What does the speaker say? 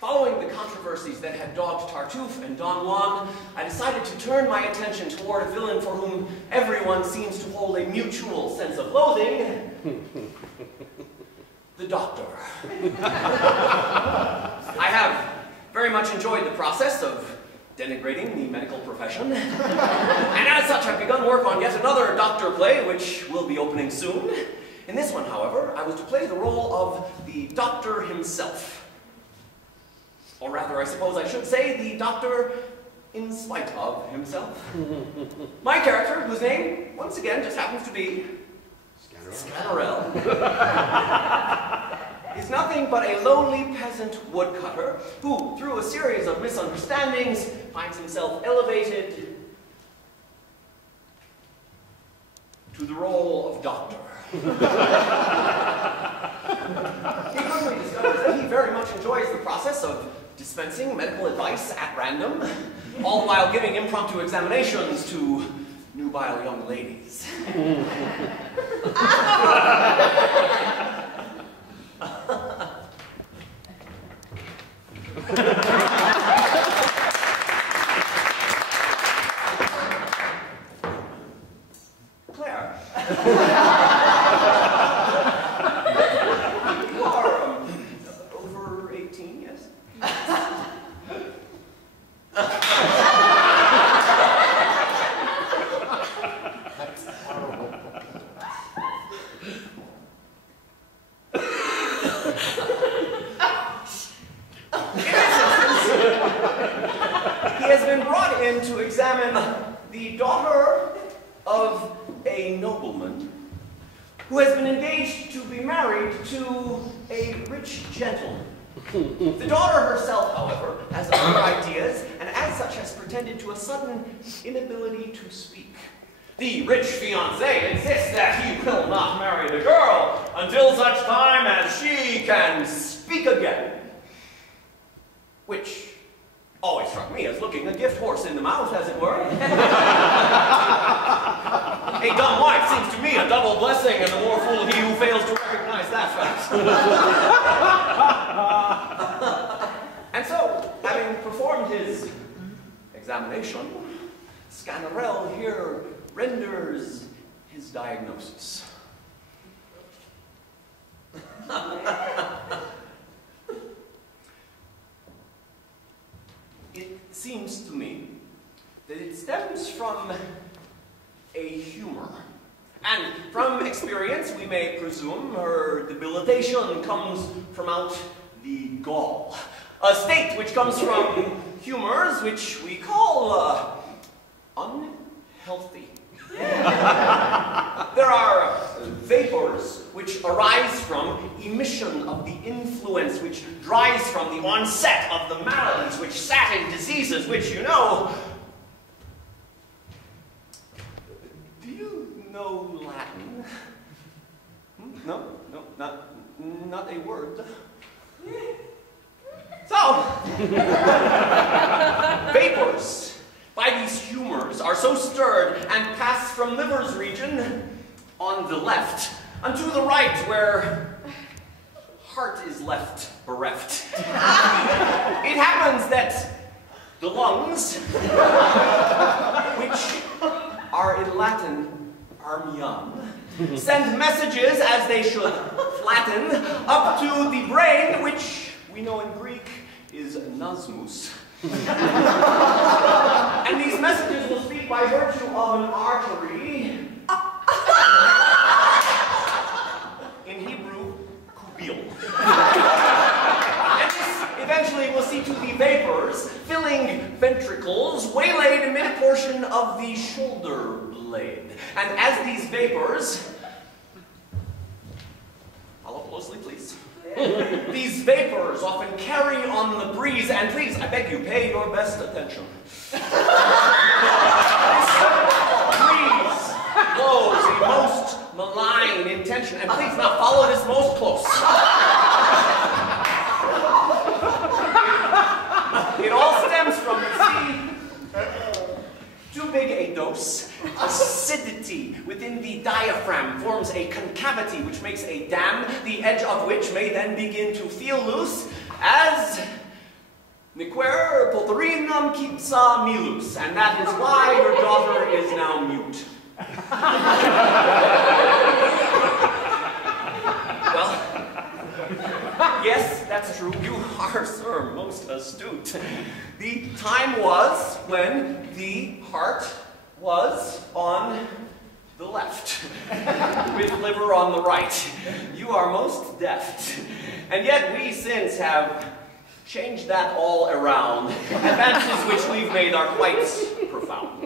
Following the controversies that had dogged Tartuffe and Don Juan, I decided to turn my attention toward a villain for whom everyone seems to hold a mutual sense of loathing, the Doctor. I have very much enjoyed the process of denigrating the medical profession, and as such I've begun work on yet another Doctor play, which will be opening soon. In this one, however, I was to play the role of the Doctor himself. Or rather, I suppose I should say, the Doctor in spite of himself. My character, whose name, once again, just happens to be Scannerell, is nothing but a lowly peasant woodcutter who, through a series of misunderstandings, finds himself elevated to the role of Doctor. He quickly discovers that he very much enjoys the process of dispensing medical advice at random, all the while giving impromptu examinations to nubile young ladies. Claire. You are over 18, yes? He has been brought in to examine the daughter of a nobleman who has been engaged to be married to a rich gentleman. The daughter herself, however, has other ideas, and as such has pretended to a sudden inability to speak. The rich fiancé insists that he will not marry the girl until such time as she can speak again. Which always struck me as looking a gift horse in the mouth, as it were. A dumb wife seems to me a double blessing, and the more fool he who fails to recognize that fact. And so, having performed his examination, Scannerell here renders his diagnosis. It seems to me that it stems from a humor. And from experience, we may presume her debilitation comes from out the gall. A state which comes from humors which we call unhealthy. There are vapors which arise from emission of the influence which dries from the onset of the maladies which sat in diseases which, you know... Do you know Latin? No, not a word. So, vapors by these humors are so stirred and pass from liver's region on the left unto the right where heart is left bereft. It happens that the lungs, which are in Latin armiam, send messages as they should flatten up to the brain, which we know in Greek is nasmus. And these messages will speak by virtue of an artery, in Hebrew, kubil. And this eventually will see to the vapors filling ventricles waylaid in mid-portion of the shoulder blade. And as these vapors, follow closely please, these vapors often carry on the breeze, and please, I beg you, pay your best attention. This breeze blows a most malign intention, and please, now follow this most close. It all stems from, you see, too big a dose. Acidity within the diaphragm forms a concavity which makes a dam, the edge of which may then begin to feel loose as Etherium keeps me loose, and that is why your daughter is now mute. Well, yes, that's true. You are, sir, most astute. The time was when the heart was on the left, with liver on the right. You are most deft. And yet we since have changed that all around. Advances which we've made are quite profound.